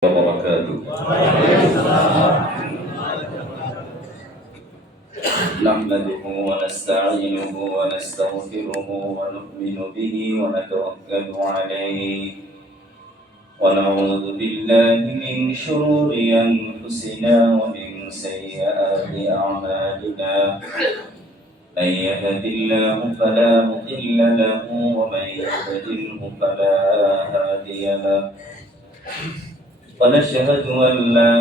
وبركاته. نحمده ونستعينه ونستغفره ونؤمن به ونتوكل عليه ونعوذ بالله من شرور أنفسنا ومن سيئات أعمالنا. من يهد الله فلا مضل له ومن يضلله فلا هادي له. ونشهد أن لا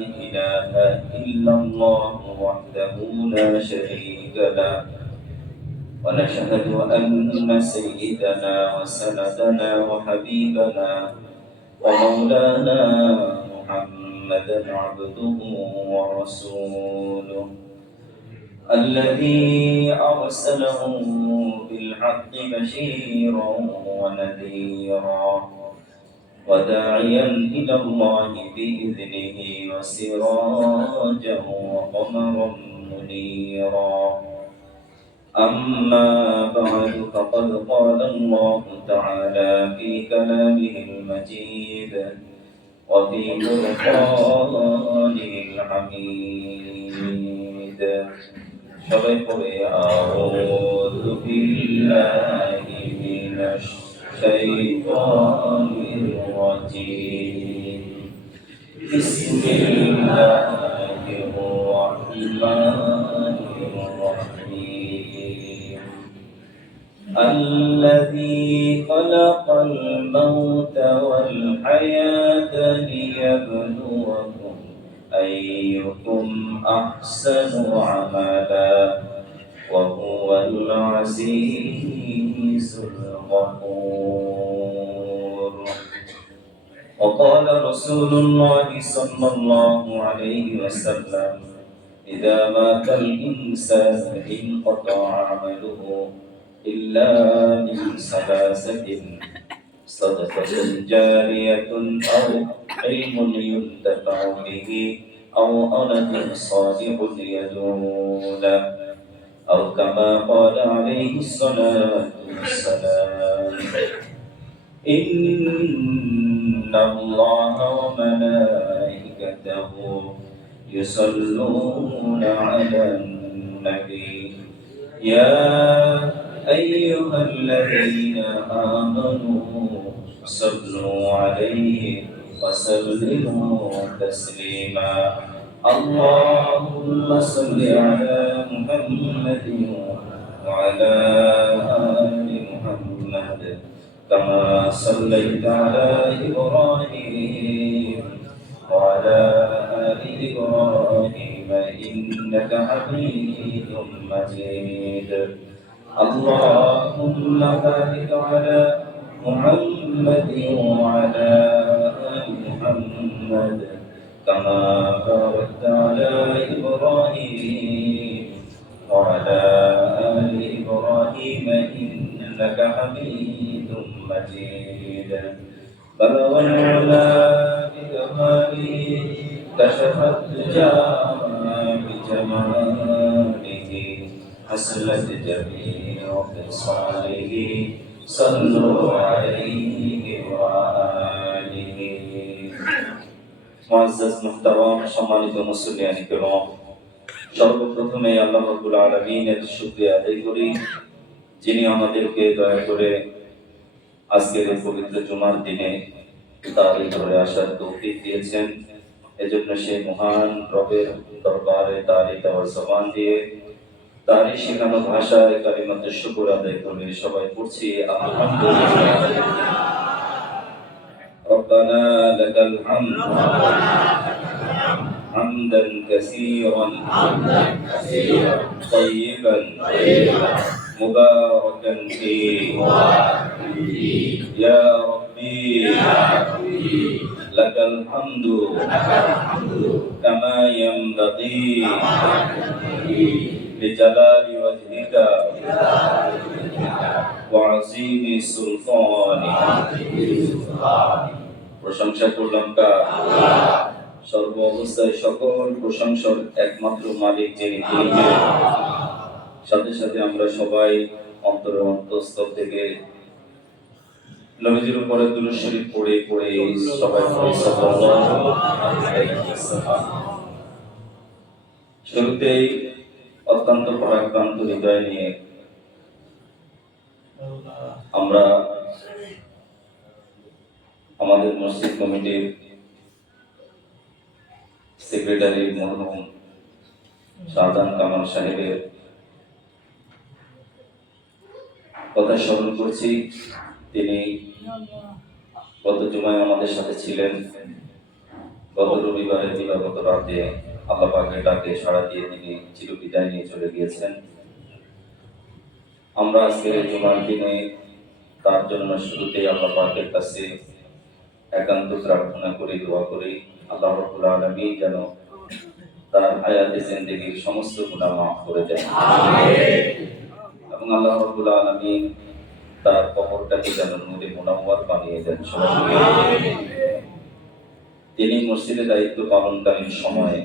إله إلا الله وحده لا شريك له. ونشهد أن سيدنا وسندنا وحبيبنا ومولانا محمدا عبده ورسوله الذي أرسله بالحق بشيرا ونذيرا وداعيا إلى الله بإذنه وسراجا وقمرا منيرا. أما بعد فقد قال الله تعالى في كلامه المجيد وفي فرقانه الحميد. أعوذ بالله من الشيطان الرجيم. بسم الله الرحمن الرحيم. الذي خلق الموت والحياة ليبلوكم أيكم أحسن عملا وهو العزيز الغفور. وقال رسول الله صلى الله عليه وسلم: إذا مات الإنسان انقطع عمله إلا من ثلاثة: صدقة جارية أو علم ينتفع به أو ولد صالح يدعو له، أو كما قال عليه الصلاة والسلام: إن الله وملائكته يصلون على النبي يا أيها الذين آمنوا صلوا عليه وسلموا تسليما. اللهم صل على محمد وعلى آل محمد كما صليت على إبراهيم وعلى آل إبراهيم إنك حميد مجيد. اللهم بارك على محمد وعلى آل محمد كما باركت على إبراهيم وعلى آل إبراهيم إنك حميد مجيد. بلغ العلا بكماله كشف الدجى بجماله حسنت جميع خصاله صلوا عليه وآله. মুআজ্জাজ মুহতারাম সম্মানিত মুসলিয়ান কিরাম, সর্বপ্রথমে আল্লাহ রাব্বুল আলামিনের শুকরিয়া আদায় করি, যিনি আমাদেরকে দয়া করে আজকের এই পবিত্র জুমার দিনে তারই ধরে আসার তৌফিক দিয়েছেন। এজন্য সেই মহান রবের দরবারে তারই দেওয়ার জবান দিয়ে তারই শেখানো ভাষায় কালিমাতুশ শুকর আদায় করে সবাই পড়ছি আলহামদুলিল্লাহ। ربنا لك الحمد حمدا كثيرا طيبا مباركا فيه يا ربي لك الحمد كما ينبغي لجلال وجهك وعظيم سلطانك। প্রশংসা করলাম কার? সর্ব অবস্থায় সকল প্রশংসার একমাত্র মালিক যিনি, সাথে সাথে আমরা সবাই অন্তরের অন্তঃস্থল থেকে নবীজির উপরে দুরূদ শরীফ পড়ে পড়ে সবাই পড়ে সাল্লাল্লাহু আলাইহি ওয়াসাল্লাম। শুরুতেই অত্যন্ত পরাক্রান্ত হৃদয় নিয়ে আমরা আমাদের মসজিদ কমিটির সেক্রেটারি মরহুম শাহজাহান কামাল সাহেবের কথা স্মরণ করছি। তিনি গত জুমায় আমাদের সাথে ছিলেন। গত রবিবারের দিবাগত রাতে আল্লাহ পাকের ডাকে সাড়া দিয়ে তিনি চিরবিদায় নিয়ে চলে গিয়েছেন। আমরা আজকের এই জুমার দিনে তার জন্য শুরুতেই আল্লাহ পাকের কাছে একান্ত প্রার্থনা করি, দোয়া করি আল্লাহ রাব্বুল আলামিন যেন তার হায়াতে জিন্দেগীর সমস্ত গুনাহ মাফ করে দেন, এবং আল্লাহ রাব্বুল আলামিন তার কবরটাকে যেন নূরে মুনাওয়ার বানিয়ে দেন। তিনি মসজিদে দায়িত্ব পালনকালীন সময়ে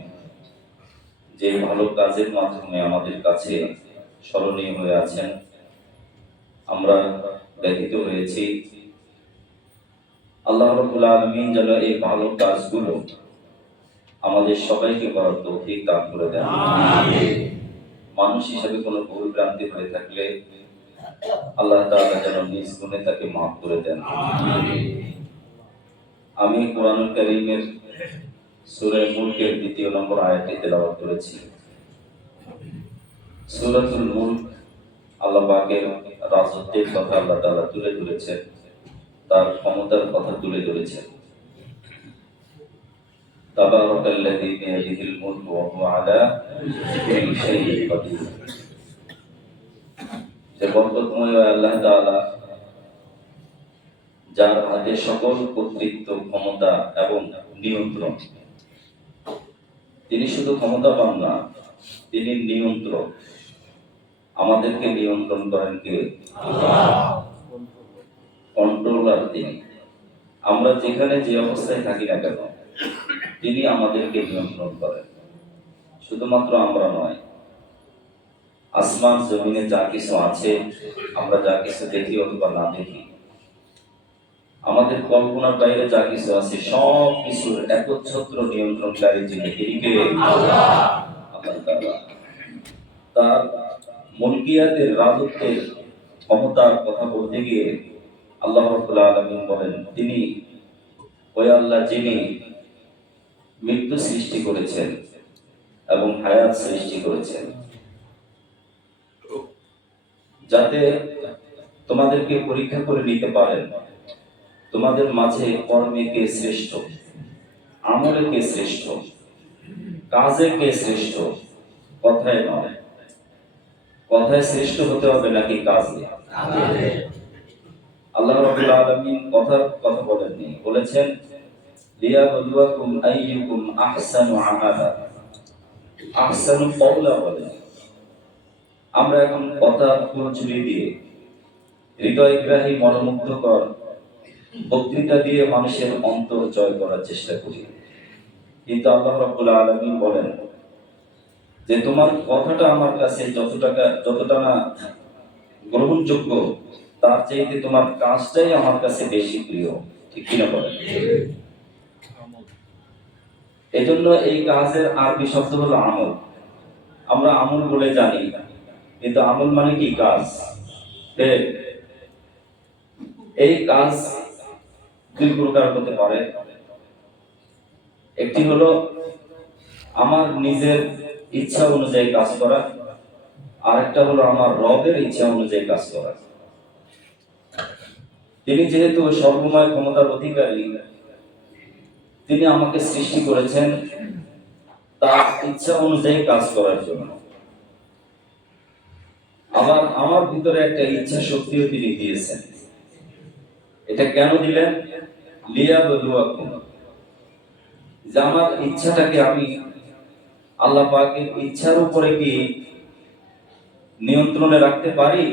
যে ভালো কাজের মাধ্যমে আমাদের কাছে স্মরণীয় হয়ে আছেন, আমরা ব্যথিত হয়েছি। আল্লাহ রাব্বুল আলামিন যেন এই ভালো কাজগুলো আমাদের সবাইকে করার তৌফিক দান করে দেন। মানুষ হিসেবে কোনো ভুল ভ্রান্তি হয়ে থাকলে আল্লাহ তাআলা যেন নিজ গুণে তাকে মাফ করে দেন। আমি কোরআনুল কারীমের সূরা মুলকের ২য় নম্বর আয়াতটি তেলাওয়াত করেছি। সূরাতুল মুলক আল্লাহ পাকের রাজত্বের কথা আল্লাহ তাআলা তুলে ধরেছেন, তার ক্ষমতার কথা তুলে ধরেছেন। তাবারাকাল্লাযী বিয়াদিহিল মুলকু ওয়া হুয়া আলা কুল্লি শাইইন কাদির। যে বরকতময় আল্লাহ তাআলা, যার হাতে সকল কর্তৃত্ব, ক্ষমতা এবং নিয়ন্ত্রণ। তিনি শুধু ক্ষমতাবান না, তিনি নিয়ন্ত্রক। আমাদেরকে নিয়ন্ত্রণ করেন কে? আল্লাহ। কন্ট্রোলার তিনি। আমরা যেখানে যে অবস্থায় থাকি না কেন, তিনি আমাদেরকে নিয়ন্ত্রণ করেন। শুধুমাত্র আমরা নয়, আসমান জমিনে যা কিছু আছে, আমরা যা কিছু দেখি অথবা না দেখি, আমাদের কল্পনার বাইরে যা কিছু আছে, সব কিছুর একচ্ছত্র নিয়ন্ত্রণকারী যিনি, তিনি কে? আল্লাহ। আল্লাহ তাআলা তার মুলকিয়াতের, রাজত্বের, ক্ষমতার কথা বলতে গিয়ে আল্লাহ রাব্বুল আলামিন বলেন, তিনি ওই আল্লাহ যিনি মৃত্যু সৃষ্টি করেছেন এবং হায়াত সৃষ্টি করেছেন, যাতে তোমাদেরকে পরীক্ষা করে নিতে পারেন তোমাদের মাঝে কর্মে কে শ্রেষ্ঠ, আমলে কে শ্রেষ্ঠ, কাজে কে শ্রেষ্ঠ। কথায় নয়, কথায় শ্রেষ্ঠ হতে হবে নাকি কাজে? আল্লাহ রাব্বুল আলামিন কথা বলেননি, বলেছেন লিয়াবলুয়াকুম আইয়ুকুম আহসানু আমালা, আহসানু কওলা বলেন। আমরা এখন কথা ফুলঝুরি দিয়ে, হৃদয়গ্রাহী, মনোমুগ্ধকর বক্তৃতা দিয়ে মানুষের অন্তর জয় করার চেষ্টা করি, কিন্তু আল্লাহ রাব্বুল আলামিন বলেন যে তোমার কথাটা আমার কাছে যতটা না গ্রহণযোগ্য, তার চাইতে তোমার কাজটাই আমার কাছে বেশি প্রিয়। ঠিক কিনা বলেন? এজন্য এই কাজের আরবি শব্দ হলো আমল। আমরা আমল বলে জানি, কিন্তু আমল মানে কি? কাজ। এই কাজ দুই প্রকার হতে পারে। একটি হলো আমার নিজের ইচ্ছা অনুযায়ী কাজ করা, আর একটা হলো আমার রবের ইচ্ছা অনুযায়ী কাজ করা। তিনি যেহেতু সর্বময় ক্ষমতার অধিকারী, তিনি আমাকে সৃষ্টি করেছেন তার ইচ্ছা অনুযায়ী কাজ করার জন্য। আবার আমার ভিতরে একটা ইচ্ছা শক্তিও তিনি দিয়েছেন। এটা কেন দিলেন? লিয়াবলুয়াকুম, যে আমার ইচ্ছাটাকে আমি আল্লাহ পাকের ইচ্ছার উপরে কি নিয়ন্ত্রণে রাখতে পারি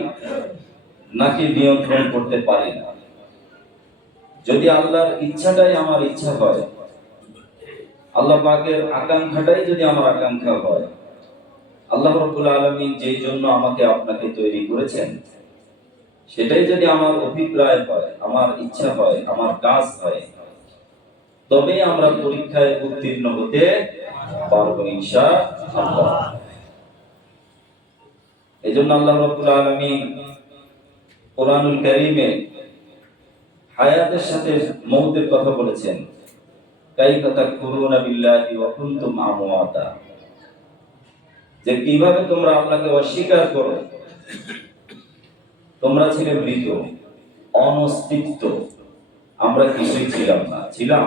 নাকি নিয়ন্ত্রণ করতে পারি না। যদি আল্লাহর ইচ্ছাটাই আমার ইচ্ছা হয়, আল্লাহ পাকের আকাঙ্ক্ষাটাই যদি আমার আকাঙ্ক্ষা হয়, আল্লাহ রাব্বুল আলামিন যেই জন্য আমাকে আপনাকে তৈরি করেছেন, সেটাই যদি আমার অভিপ্রায় হয়, আমার ইচ্ছা হয়, আমার কাজ হয়, তবে আমরা পরীক্ষায় উত্তীর্ণ হতে পারবো ইনশাআল্লাহ। এজন্য আল্লাহ রাব্বুল আলামিন কোরআনুল কারীমে হায়াতের সাথে মউতের কথা বলেছেন। কাইফা তাকফুরুনা বিল্লাহি ওয়া কুনতুম আমওয়াতা, যে কিভাবে তোমরা আল্লাহকে অস্বীকার করো, তোমরা ছিলে মৃত, অনস্তিত্ব, আমরা কিছুই ছিলাম না, ছিলাম।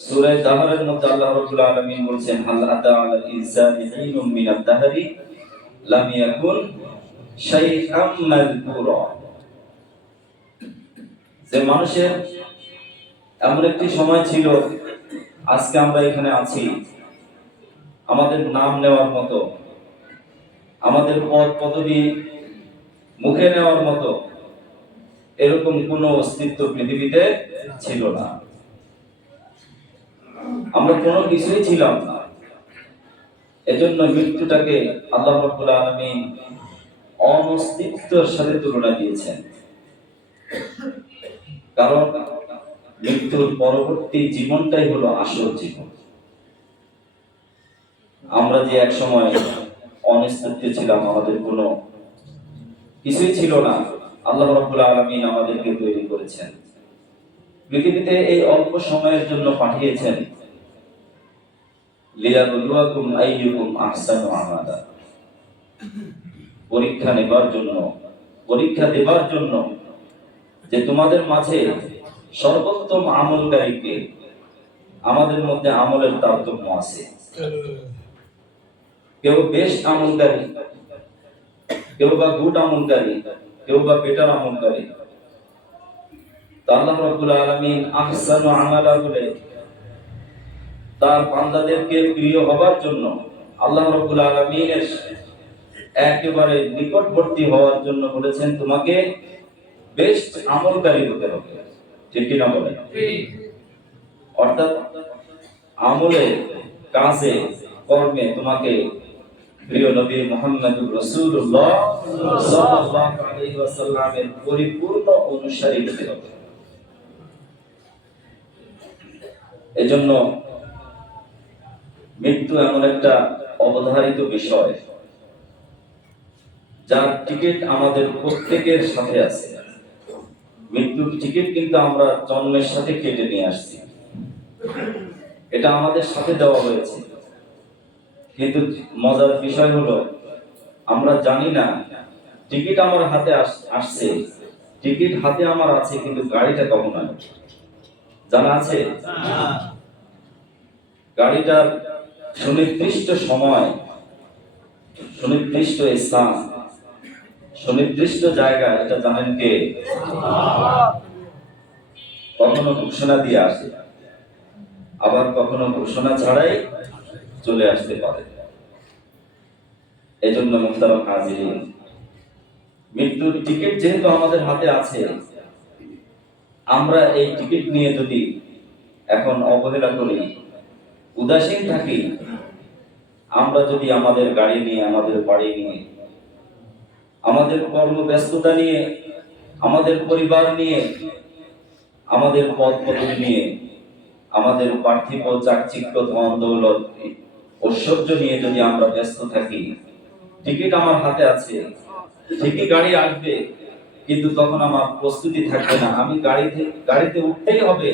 সূরা দাহরের মধ্যে আল্লাহ রাব্বুল আলামিন বলেছেন, হাল আতা আলাল ইনসানি হিনুম মিনাদ দাহরি লাম ইয়াকুন শাইআম মাযকুরা, যে মানুষের এমন একটি সময় ছিল, আজকে আমরা এখানে আছি, আমাদের নাম নেওয়ার মতো, আমাদের পদ পদবি মুখে নেওয়ার মতো এরকম কোনো অস্তিত্ব পৃথিবীতে ছিল না। আমরা কোনো কিছুই ছিলাম না। এজন্য মৃত্যুটাকে আল্লাহ রাব্বুল আলামিন অনস্তিত্বের সাথে তুলনা দিয়েছেন। কারণ মৃত্যুর পরবর্তী জীবনটাই হলো আসল জীবন। আমরা যে এক সময় অনিস্তিত্বে ছিলাম, আমাদের কোনো কিছুই ছিল না, আল্লাহ রাব্বুল আলামিন আমাদেরকে তৈরি করেছেন, পৃথিবীতে এই অল্প সময়ের জন্য পাঠিয়েছেন, লিয়াবলুয়াকুম আইয়ুকুম আহসানু আমালা, পরীক্ষা নেবার জন্য, পরীক্ষা দেবার জন্য, যে তোমাদের মাঝে সর্বোত্তম আমলকারীকে। আমাদের মধ্যে আমলের তারতম্য আছে, কেউ বেশ আমলকারী, কেউ বা গুড আমলকারী, কেউ বা বেটার আমলকারী। আল্লাহ রাব্বুল আলামিন আহসানু আমালা বলে তার বান্দাদেরকে প্রিয় হবার জন্য, আল্লাহ রাব্বুল আলামিনের একেবারে নিকটবর্তী হওয়ার জন্য বলেছেন, তোমাকে বেস্ট আমলকারী হতে হবে। ঠিক কি না বলেন? অর্থাৎ আমলে, কাজে, কর্মে তোমাকে প্রিয় নবী মুহাম্মদুর রাসূলুল্লাহ সাল্লাল্লাহু আলাইহি ওয়াসাল্লামের পরিপূর্ণ অনুসারী হতে হবে। এজন্য মৃত্যু এমন একটা অবধারিত বিষয়, যার টিকিট আমাদের প্রত্যেকের সাথে আছে। মৃত্যুর টিকিট কিন্তু আমরা জন্মের সাথে কেটে নিয়ে আসছি, এটা আমাদের সাথে দেওয়া হয়েছে। কিন্তু মজার বিষয় হলো, আমরা জানি না টিকিট আমার হাতে আসছে, টিকিট হাতে আমার আছে, কিন্তু গাড়িটা কখন আসবে জানা আছে? গাড়িটার সুনির্দিষ্ট সময়, সুনির্দিষ্ট স্থান, সুনির্দিষ্ট জায়গা, এটা জানেন কে? কখনো ঘোষণা দিয়ে আসে, আবার কখনো ঘোষণা ছাড়াই চলে আসতে পারে। এজন্য মুহতারাম হাজিরিন, মৃত্যুর টিকিট যেহেতু আমাদের হাতে আছে, আমরা এই টিকিট নিয়ে যদি এখন অবহেলা করি, উদাসীন থাকি, আমরা যদি আমাদের গাড়ি নিয়ে, আমাদের বাড়ি নিয়ে, আমাদের কর্মব্যস্ততা নিয়ে, আমাদের পরিবার নিয়ে, আমাদের পদ পদবি নিয়ে, আমাদের পার্থিব চাকচিক্য, ধন দৌলত, ঐশ্বর্য নিয়ে যদি আমরা ব্যস্ত থাকি, টিকিট আমার হাতে আছে, ঠিকই গাড়ি আসবে, কিন্তু তখন আমার প্রস্তুতি থাকবে না। আমি গাড়িতে উঠতেই হবে,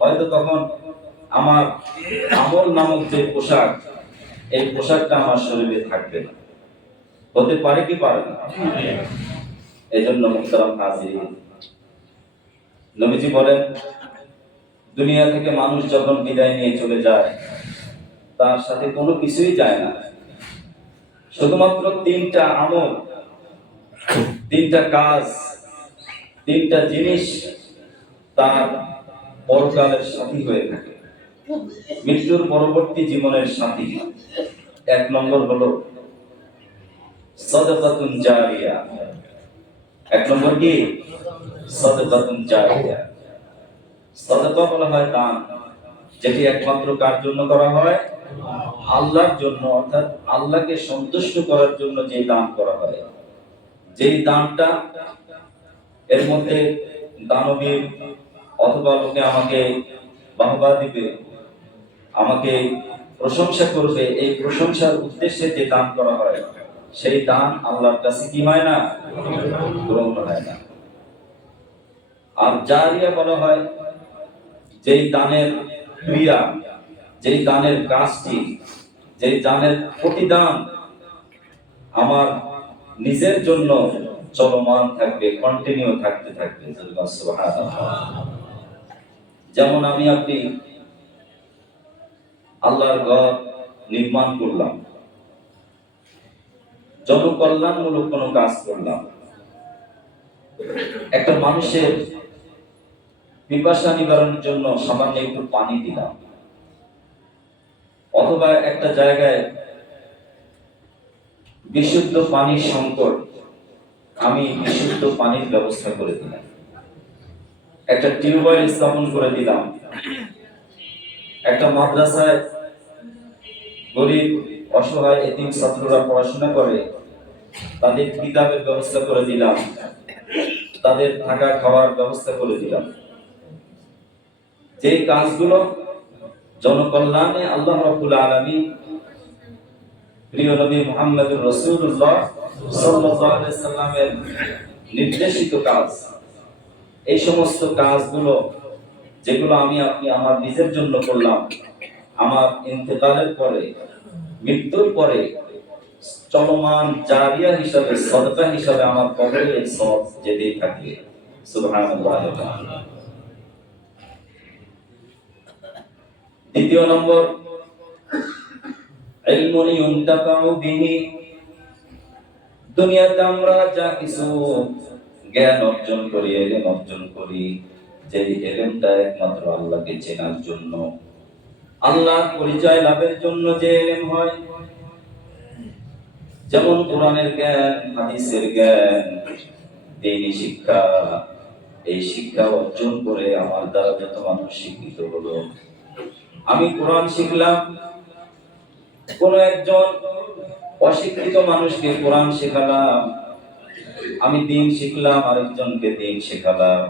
হয়তো তখন আমার আমল নামক যে পোশাক, এই পোশাকটা আমার শরীরে থাকবে না। হতে পারে কি পারে না? এজন্য মুহতারাম হাজিরিন, নবীজি বলেন, দুনিয়া থেকে মানুষ যখন বিদায় নিয়ে চলে যায়, তার সাথে কোনো কিছুই যায় না, শুধুমাত্র তিনটা আমল, তিনটা কাজ, তিনটা জিনিস তার পরকালের সাথী হয়ে থাকে, মৃত্যুর পরবর্তী জীবনের সাথী। এক নম্বর হলো সাদাকাতুন জারিয়া। এক নম্বর কি? সাদাকাতুন জারিয়া। সাদাকা বলা হয় দান, যেটি একমাত্র কার জন্য করা হয়? আল্লাহর জন্য, অর্থাৎ আল্লাহকে সন্তুষ্ট করার জন্য যে দান করা হয়, যেই দানটা এর মধ্যে দানবীর অথবা লোকে আমাকে বাহবা দিবে, আমাকে প্রশংসা করবে, এই প্রশংসার উদ্দেশ্যে যে দান করা হয় সেই দান আল্লাহর কাছে কি হয় না, গ্রহণ হয় না। আর জারিয়া বলা হয় যেই দানের ক্রিয়া, যেই দানের কাজটি, যেই দানের প্রতিদান আমার নিজের জন্য চলমান থাকবে, কন্টিনিউ থাকতে থাকবে। যেমন আমি আপনি আল্লাহর ঘর নির্মাণ করলাম, জনকল্যাণমূলক কোনো কাজ করলাম, একটা মানুষের পিপাসা নিবারণের জন্য সামান্য একটু পানি দিলাম, অথবা একটা জায়গায় বিশুদ্ধ পানির সংকট, আমি বিশুদ্ধ পানির ব্যবস্থা করে দিলাম, একটা টিউবওয়েল স্থাপন করে দিলাম, একটা মাদ্রাসায় গরিব অসহায় এতিম ছাত্ররা পড়াশোনা করে তাদের কিতাবের ব্যবস্থা করে দিলাম, তাদের থাকা খাওয়ার ব্যবস্থা করে দিলাম। যে কাজগুলো জনকল্যাণে আল্লাহ রাব্বুল আলামিন প্রিয় নবী মুহাম্মদুর রাসূলুল্লাহ সাল্লাল্লাহু আলাইহি সাল্লামের নির্দেশিত কাজ, এই সমস্ত কাজগুলো যেগুলো আমি আপনি আমার নিজের জন্য করলাম, আমার ইন্তেকালের পরে, মৃত্যুর পরে চলমান জারিয়া হিসাবে, সদকা হিসাবে আমার কবরে এই সওয়াব যেতেই থাকবে। সুবহানাল্লাহ। দ্বিতীয় নম্বর, ইলমুন ইউনতাফাউ বিহি। দুনিয়াতে আমরা যা কিছু জ্ঞান অর্জন করি, ইলম অর্জন করি, যে ইলমটা একমাত্র আল্লাহকে চেনার জন্য, আল্লাহর পরিচয় লাভের জন্য যে ইলম হয়, যেমন কোরআনের জ্ঞান, হাদিসের জ্ঞান, দ্বীনি শিক্ষা, এই শিক্ষা অর্জন করে আমার দ্বারা যত মানুষ শিক্ষিত হলো, আমি কোরআন শিখলাম, কোন একজন অশিক্ষিত মানুষকে কোরআন শেখালাম, আমি দ্বীন শিখলাম, আরেকজনকে দ্বীন শেখালাম।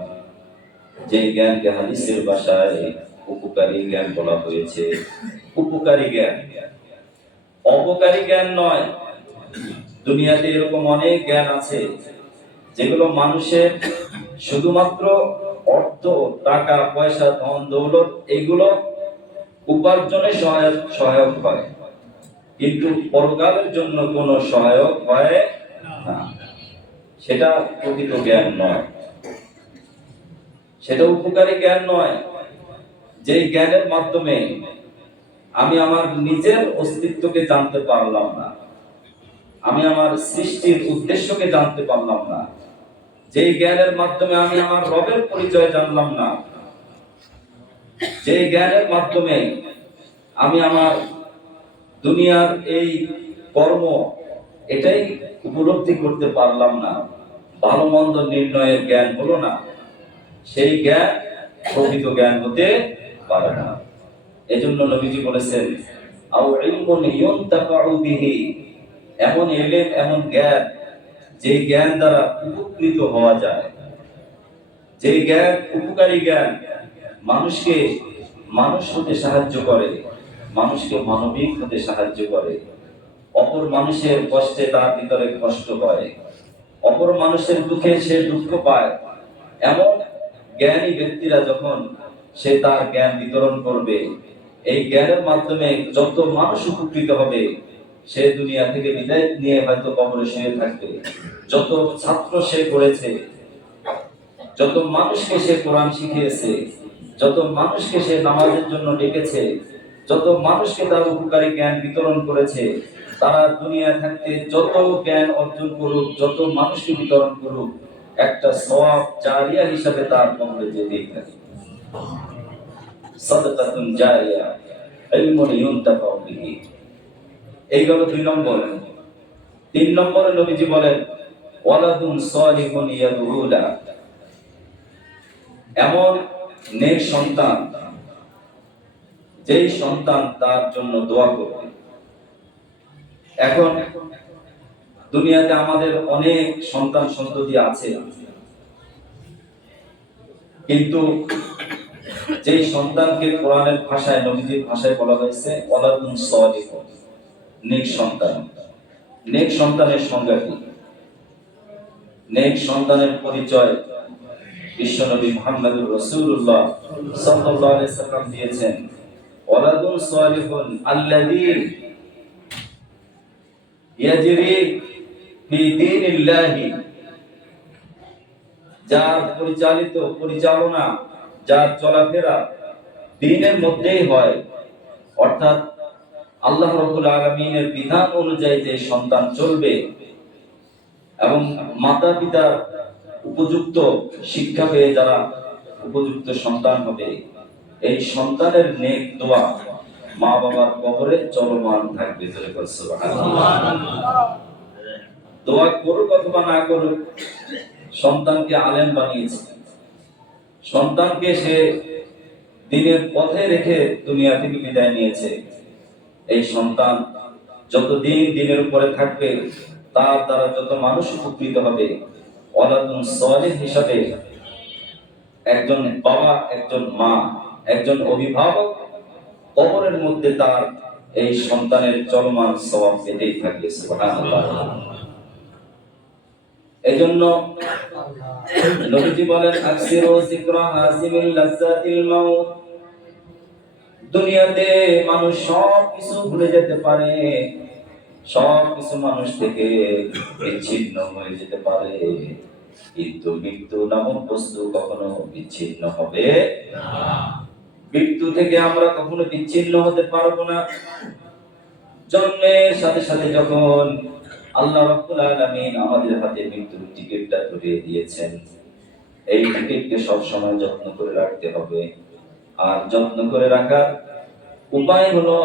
যে জ্ঞানকে হাদিসের ভাষায় উপকারী জ্ঞান বলা হয়েছে, উপকারী জ্ঞান, অপকারী জ্ঞান নয়। দুনিয়াতে এরকম অনেক জ্ঞান আছে যেগুলো মানুষের শুধুমাত্র অর্থ, টাকা পয়সা, ধন দৌলত, এগুলো উপার্জনের সহায়ক হয়, কিন্তু পরকালের জন্য কোনো সহায়ক হয় না। সেটা প্রকৃত জ্ঞান নয়, সেটা উপকারী জ্ঞান নয়। যে জ্ঞানের মাধ্যমে আমি আমার নিজের অস্তিত্বকে জানতে পারলাম না, আমি আমার সৃষ্টির উদ্দেশ্যকে জানতে পারলাম না, যে জ্ঞানের মাধ্যমে আমি আমার রবের পরিচয় জানলাম না, যে জ্ঞানের মাধ্যমে আমি আমার দুনিয়ার এই কর্ম এটাই উপলব্ধি করতে পারলাম না, ভালো মন্দ নির্ণয়ের জ্ঞান হলো না, সেই জ্ঞান প্রকৃত জ্ঞান হতে পারে না। এজন্য নবীজি বলেছেন, আও ইলমুন ইউনতাফাউ বিহি, এমন ইলম, এমন জ্ঞান, যে জ্ঞান দ্বারা উপকৃত হওয়া যায়, যে জ্ঞান উপকারী জ্ঞান, মানুষকে মানুষ হতে সাহায্য করে, মানুষকে মানবিক হতে সাহায্য করে, অপর মানুষের কষ্টে তার ভিতরে কষ্ট হয়, অপর মানুষের দুঃখে সে দুঃখ পায়, এমন জ্ঞানী ব্যক্তিরা যখন সে তার জ্ঞান বিতরণ করবে, এই জ্ঞানের মাধ্যমে যত মানুষ উপকৃত হবে, সে দুনিয়া থেকে বিদায় নিয়ে হয়তো কবরে শুয়ে থাকবে। যত ছাত্র সে করেছে, যত মানুষকে সে কোরআন শিখিয়েছে, যত মানুষকে সে নামাজের জন্য ডেকেছে, যত মানুষকে তার উপকারী জ্ঞান বিতরণ করেছে, তারা দুনিয়া থাকতে যত জ্ঞান অর্জন করুক, যত মানুষকে বিতরণ করুক, একটা সওয়াব জারিয়া হিসাবে তার কবরে যেতেই থাকে। সাদাকাতুন জারিয়া, ইলমুন ইউনতাফাউ বিহি। এই গেল 2 নম্বর। 3 নম্বরে নবীজি বলেন, ওয়ালাদুন সালিহুন ইয়াদউলা, এমন নেক সন্তান, যেই সন্তান তার জন্য দোয়া করবে। এখন দুনিয়াতে আমাদের অনেক সন্তান সন্ততি আছে, কিন্তু যেই সন্তানকে কোরআনের ভাষায়, নবীজির ভাষায় বলা হয়েছে ওয়ালাদুন সালিহুন, নেক সন্তান। নেক সন্তানের সংজ্ঞা কি? নেক সন্তানের পরিচয় বিশ্বনবী মুহাম্মদুর রাসূলুল্লাহ সাল্লাল্লাহু আলাইহি সাল্লাম দিয়েছেন। ওয়ালাদুন সালিহুন আল্লাযী ইয়াজরি ফি দীনিল্লাহি, যার পরিচালনা, যার চলাফেরা দ্বীনের মধ্যেই হয়, অর্থাৎ আল্লাহ রাব্বুল আলামিনের বিধান অনুযায়ী যে সন্তান চলবে এবং মাতা পিতার উপযুক্ত শিক্ষা পেয়ে যারা উপযুক্ত সন্তান হবে, এই সন্তানের নেক দোয়া মা বাবার কবরে চলমান থাকবে। সুবহানাল্লাহ। দোয়া করুক অথবা না করুক, সন্তানকে আলেম বানিয়েছে, সন্তানকে সে দ্বীনের পথে রেখে দুনিয়া থেকে বিদায় নিয়েছে। এই সন্তান যতদিন দ্বীনের উপরে থাকবে, তার দ্বারা যত মানুষ উপকৃত হবে, ওয়ালাদুন সালিহ হিসাবে একজন বাবা, একজন মা, একজন অভিভাবক কবরের মধ্যে তার এই সন্তানের চলমান সওয়াব পেতেই থাকবে। সুবহানাল্লাহ। এজন্য নবীজি বলেন আকসিরু যিকরা হাসিমিল লাজ্জাতিল মাউত। দুনিয়াতে মানুষ সব কিছু ভুলে যেতে পারে, সব কিছু মানুষ থেকে বিচ্ছিন্ন হয়ে যেতে পারে, কিন্তু মৃত্যু নামক বস্তু কখনো বিচ্ছিন্ন হবে না। মৃত্যু থেকে আমরা কখনো বিচ্ছিন্ন হতে পারবো না। জন্মের সাথে সাথে যখন আল্লাহ রাব্বুল আলামিন আমাদের হাতে মৃত্যুর টিকিটটা ধরিয়ে দিয়েছেন, এই টিকিটকে সব সময় যত্ন করে রাখতে হবে। আর যত্ন করে রাখার উপায় হলো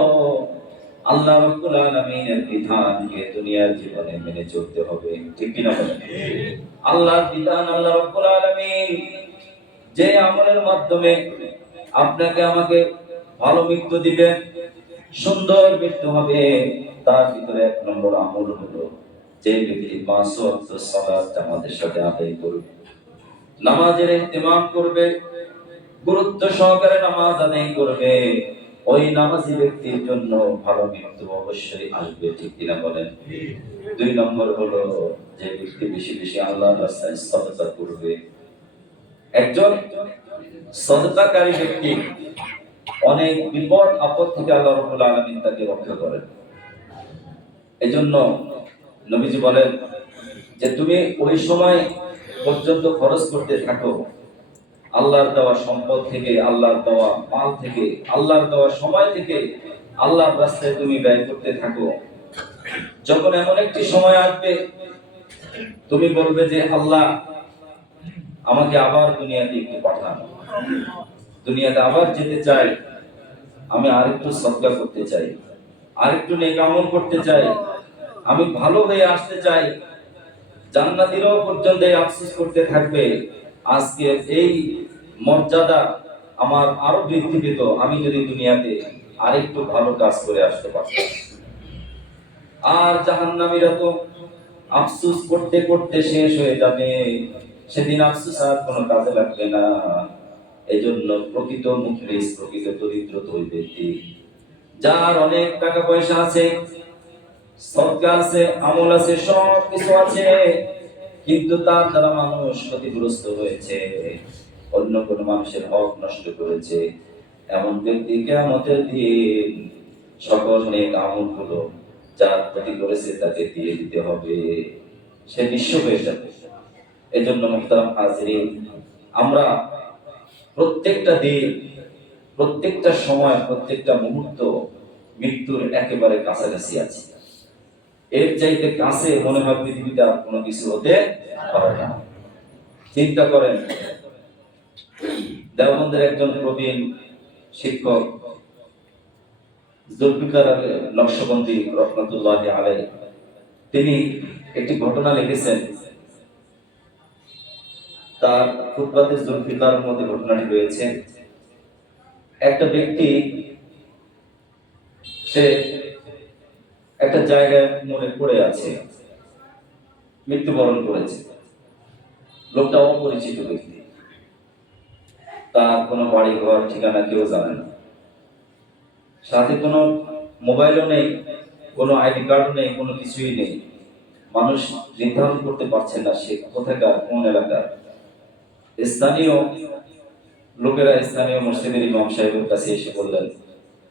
আল্লাহ রাব্বুল আলামিনের বিধানকে দুনিয়ার জীবনে মেনে চলতে হবে। ঠিক কি না বলেন? আল্লাহর বিধান, আল্লাহ রাব্বুল আলামিন যে আমলের মাধ্যমে আপনাকে আমাকে ভালো মৃত্যু দিবেন, সুন্দর মৃত্যু হবে, তার ভিতরে এক নম্বর আমল হলো যে ব্যক্তি 5 ওয়াক্ত সালাত আমাদের সাথে আদায় করবে, নামাজের ইহতিমাম করবে, গুরুত্ব সহকারে নামাজ আদায় করবে, ওই নামাজি ব্যক্তির জন্য ভালো মৃত্যু অবশ্যই আসবে। ঠিক কিনা বলেন? 2 নম্বর হলো যে ব্যক্তি বেশি বেশি আল্লাহর রাস্তায় সাদকা করবে। একজন সাদকাকারী ব্যক্তি অনেক বিপদ আপদ থেকে আল্লাহ রাব্বুল আলামিন তাকে রক্ষা করেন। এজন্য নবীজি বলেন যে তুমি ওই সময় পর্যন্ত খরচ করতে থাকো আল্লাহর দেওয়া সম্পদ থেকে, আল্লাহর দেওয়া মাল থেকে, আল্লাহর দেওয়া সময় থেকে আল্লাহর রাস্তায় তুমি ব্যয় করতে থাকো। যখন এমন একটি সময় আসবে তুমি বলবে যে আল্লাহ আমাকে আবার দুনিয়াতে একটু পাঠান, দুনিয়াতে আবার যেতে চাই, আমি আরেকটু সদকা করতে চাই, আরেকটু নেক আমল করতে চাই, আমি ভালো হয়ে আসতে চাই। জান্নাতীরাও পর্যন্ত এই আফসোস করতে থাকবে আজকে এই মর্যাদা আমার আরো বৃদ্ধি পেত আমি যদি দুনিয়াতে আরেকটু ভালো কাজ করে আসতে পারতাম। আর জাহান্নামীরা তো আফসোস করতে করতে শেষ হয়ে যাবে, সেদিন আফসোস আর কোনো কাজে লাগবে না। এজন্য প্রকৃত মুখলিস, প্রকৃত দরিদ্র ওই ব্যক্তি যার অনেক টাকা পয়সা আছে, সদকা আছে, আমল আছে, সব কিছু আছে, কিন্তু তার দ্বারা মানুষ ক্ষতিগ্রস্ত হয়েছে, অন্য কোন মানুষের হক নষ্ট করেছে, এমন ব্যক্তি কিয়ামতের দিন সকল নেক আমলগুলো যার ক্ষতি করেছে তাকে দিয়ে দিতে হবে, সে নিঃস্ব হয়ে যাবে। এজন্য মুহতারাম হাজিরিন, আমরা প্রত্যেকটা দিন, প্রত্যেকটা সময়, প্রত্যেকটা মুহূর্ত মৃত্যুর একেবারে কাছাকাছি আছি। এর চাইতে কাছে মনে হয় পৃথিবীতে আর কোনো কিছু হতে পারে না। চিন্তা করেন, দেওবন্দের একজন প্রবীণ শিক্ষক জুলফিকার আলী নকশবন্দি রহমাতুল্লাহি আলাইহি, তিনি একটি ঘটনা লিখেছেন। তার খুতবাতে জুলফিকার মধ্যে ঘটনাটি রয়েছে। একটা ব্যক্তি সে একটা জায়গায় মরে পড়ে আছে, মৃত্যুবরণ করেছে। লোকটা অপরিচিত ব্যক্তি, তার কোনো বাড়ি ঘর ঠিকানা কেউ জানে না, সাথে কোনো মোবাইলও নেই, কোনো আইডি কার্ডও নেই, কোনো কিছুই নেই। মানুষ নির্ধারণ করতে পারছে না সে কোথাকার, কোন এলাকার। স্থানীয় লোকেরা স্থানীয় মসজিদের ইমাম সাহেবের কাছে এসে বললেন,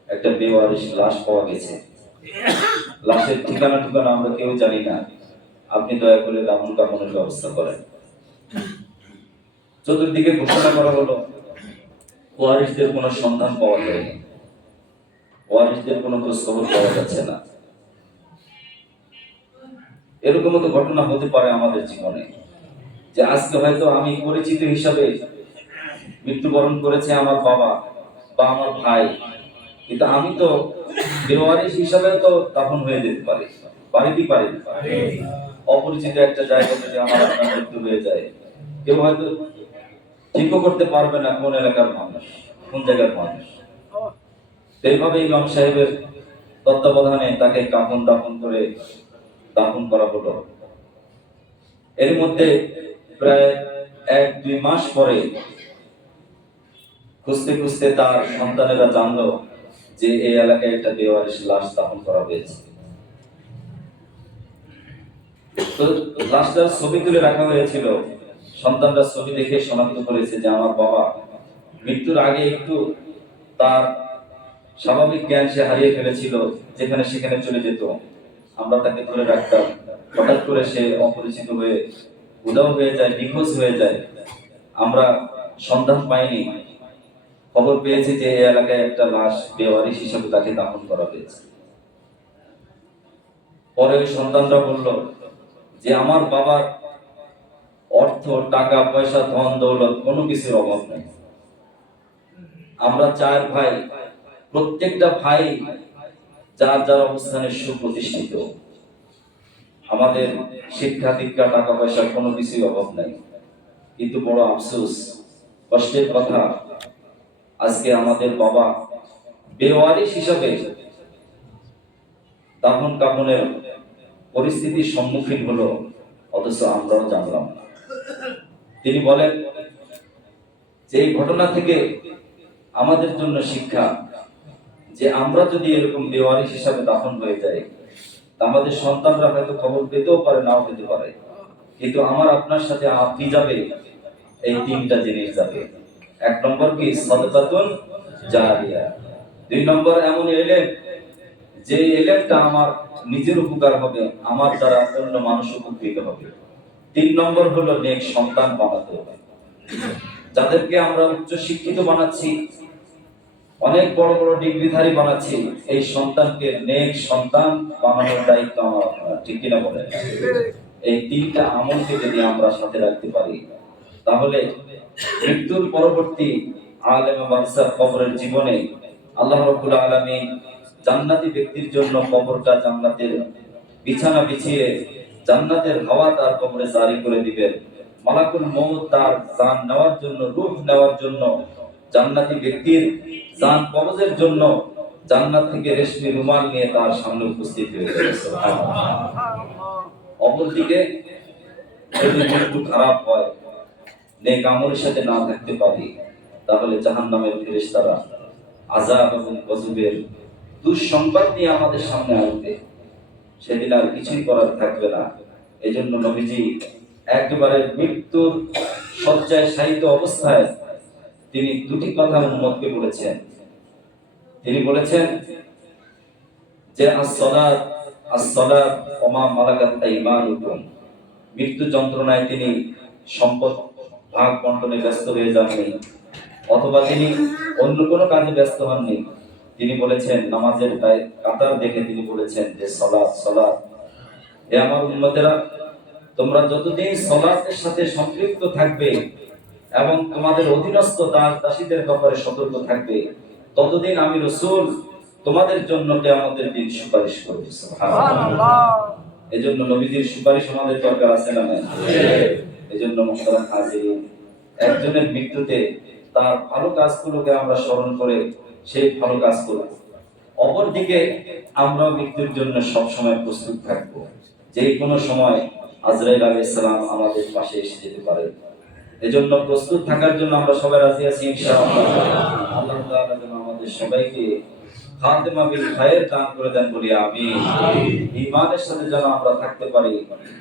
একটা বেওয়ারিশ লাশ পাওয়া গেছে, লাশের ঠিকানা আমরা কেউ জানি না, আপনি দয়া করে দাফন কাফনের ব্যবস্থা করেন। চতুর্দিকে ঘোষণা করা হলো, ওয়ারিশদের কোনো সন্ধান পাওয়া যায়নি, ওয়ারিশদের কোনো খোঁজ খবর পাওয়া যাচ্ছে না। এরকম তো ঘটনা হতে পারে আমাদের জীবনে, যে আজকে হয়তো আমি পরিচিত হিসাবে মৃত্যুবরণ করেছে আমার বাবা বা আমার ভাই, কিন্তু আমি তো বেওয়ারিশ হিসাবে তো দাফন হয়ে যেতে পারি, পারি কি পারি? অপরিচিত একটা জায়গা যদি আমার আপনার মৃত্যু হয়ে যায়, কেউ হয়তো ঠিকও করতে পারবে না কোন এলাকার মানুষ, কোন জায়গার মানুষ। এইভাবে ইমাম সাহেবের তত্ত্বাবধানে তাকে কাফন দাফন করে দাফন করা হলো। এর মধ্যে প্রায় 1-2 মাস পরে খুঁজতে খুঁজতে তার সন্তানেরা জানলো যে এই এলাকায় একটা বেওয়ারিশ লাশ দাফন করা হয়েছে। তো লাশটার ছবি তুলে রাখা হয়েছিল, সন্তানরা ছবি দেখে শনাক্ত করেছে যে আমার বাবা মৃত্যুর আগে একটু তার স্বাভাবিক জ্ঞান সে হারিয়ে ফেলেছিল, যেখানে সেখানে চলে যেত, আমরা তাকে ধরে রাখতাম, হঠাৎ করে সে অপরিচিত হয়ে উধাও হয়ে যায়, নিখোঁজ হয়ে যায়, আমরা সন্ধান পাইনি। খবর পেয়েছি যে এই এলাকায় একটা লাশ বেওয়ারিশ হিসেবে তাকে দাফন করা হয়েছে। পরে ওই সন্তানরা বলল যে আমার বাবার অর্থ, টাকা পয়সা, ধন দৌলত কোনো কিছুর অভাব নেই। আমরা 4 ভাই, প্রত্যেকটা ভাই যার যার অবস্থানে সুপ্রতিষ্ঠিত, আমাদের শিক্ষা দীক্ষা, টাকা পয়সা কোনো কিছুর অভাব নাই। কিন্তু বড় আফসোস, কষ্টের কথা, আজকে আমাদের বাবা বেওয়ারিশ হিসাবে দাফন কাফনের পরিস্থিতির সম্মুখীন হলো, অথচ আমরাও জানলাম না। তিনি বলেন যে এই ঘটনা থেকে আমাদের জন্য শিক্ষা, যে আমরা যদি এরকম বেওয়ারিশ হিসাবে দাফন হয়ে যাই, আমাদের সন্তানরা হয়তো খবর পেতেও পারে, নাও পেতে পারে, কিন্তু আমার আপনার সাথে কি যাবে? এই 3টা জিনিস যাবে। 1 নম্বর কি? সাদাকাতুন জারিয়া। 2 নম্বর এমন এলেম, যে এলেমটা আমার নিজের উপকার হবে, আমার দ্বারা অন্য মানুষ উপকৃত হবে। 3 নম্বর হলো নেক সন্তান বানাতে হবে। যাদেরকে আমরা উচ্চ শিক্ষিত বানাচ্ছি, অনেক বড় বড় ডিগ্রিধারী বানাচ্ছি, এই সন্তানকে নেক সন্তান বানানোর দায়িত্ব আমার আপনার, ঠিক কিনা বলেন? এই 3টা আমলকে যদি আমরা সাথে রাখতে পারি, তাহলে মৃত্যুর পরবর্তী আলেম বারসাখ কবরের জীবনে আল্লাহ রাব্বুল আলামিন জান্নাতি ব্যক্তির জন্য কবরটা জান্নাতের বিছানা বিছিয়ে জান্নাতের হাওয়া তার কবরে জারি করে দিবেন। মালাকুল মউত তার জান নেওয়ার জন্য, রূহ নেওয়ার জন্য, জান্নাতি ব্যক্তির জান কবজের জন্য জান্নাত থেকে রেশমি রুমাল নিয়ে তার সামনে উপস্থিত হয়ে যাবে। সুবহানাল্লাহ। অপরদিকে যদি মৃত্যু খারাপ হয়, নেক আমলের সাথে না থাকতে পারি, তাহলে জাহান্নামের ফেরেশতারা আযাব এবং গজবের দুঃসংবাদ নিয়ে আমাদের সামনে আসবে, সেদিন আর কিছুই করার থাকবে না। এজন্য নবীজি একেবারে মৃত্যুর শয্যায় শায়িত অবস্থায় তিনি 2টি কথা উম্মতকে বলেছেন। তিনি বলেছেন যে as-salat as-salat ওয়া মা মালাকাত আইমানুকুম। মৃত্যু যন্ত্রণায় তিনি সম্পদ ভাগ বন্টনে ব্যস্ত হয়ে যাননি, অথবা তিনি অন্য কোনো কাজে ব্যস্ত হননি। তিনি বলেছেন, নামাজের কাতার দেখে তিনি বলেছেন যে সালাত সালাত। হে আমার উম্মতেরা, তোমরা যতদিন সালাতের সাথে সম্পৃক্ত থাকবে এবং তোমাদের অধীনস্থ দাস দাসীদের ব্যাপারে সতর্ক থাকবে, ততদিন আমি রাসূল তোমাদের জন্য কিয়ামতের দিন সুপারিশ করব। সুবহানাল্লাহ। এজন্য নবীজির সুপারিশ আমাদের দরকার আছে না নাই? এজন্য মুহতারাম হাজিরিন, একজনের মৃত্যুতে তার ভালো কাজগুলোকে আমরা স্মরণ করে সেই ভালো কাজ করব। অপরদিকে আমরা মৃত্যুর জন্য সব সময় প্রস্তুত থাকব, যে কোনো সময় আজরাইল আলাইহিস সালাম আমাদের পাশে এসে যেতে পারে। এজন্য প্রস্তুত থাকার জন্য আমরা সবাই রাজি আছি ইনশাআল্লাহ। আল্লাহ তাআলা যেন আমাদের সবাইকে খাতেমা বিল খায়ের দান করে দেন, বলি আমিন। ঈমানের সাথে যেন আমরা থাকতে পারি,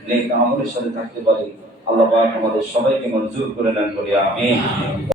নেক আমলের সাথে থাকতে পারি। আল্লাহ পাক আমাদের সবাইকে মঞ্জুর করে নেন, বলি আমিন।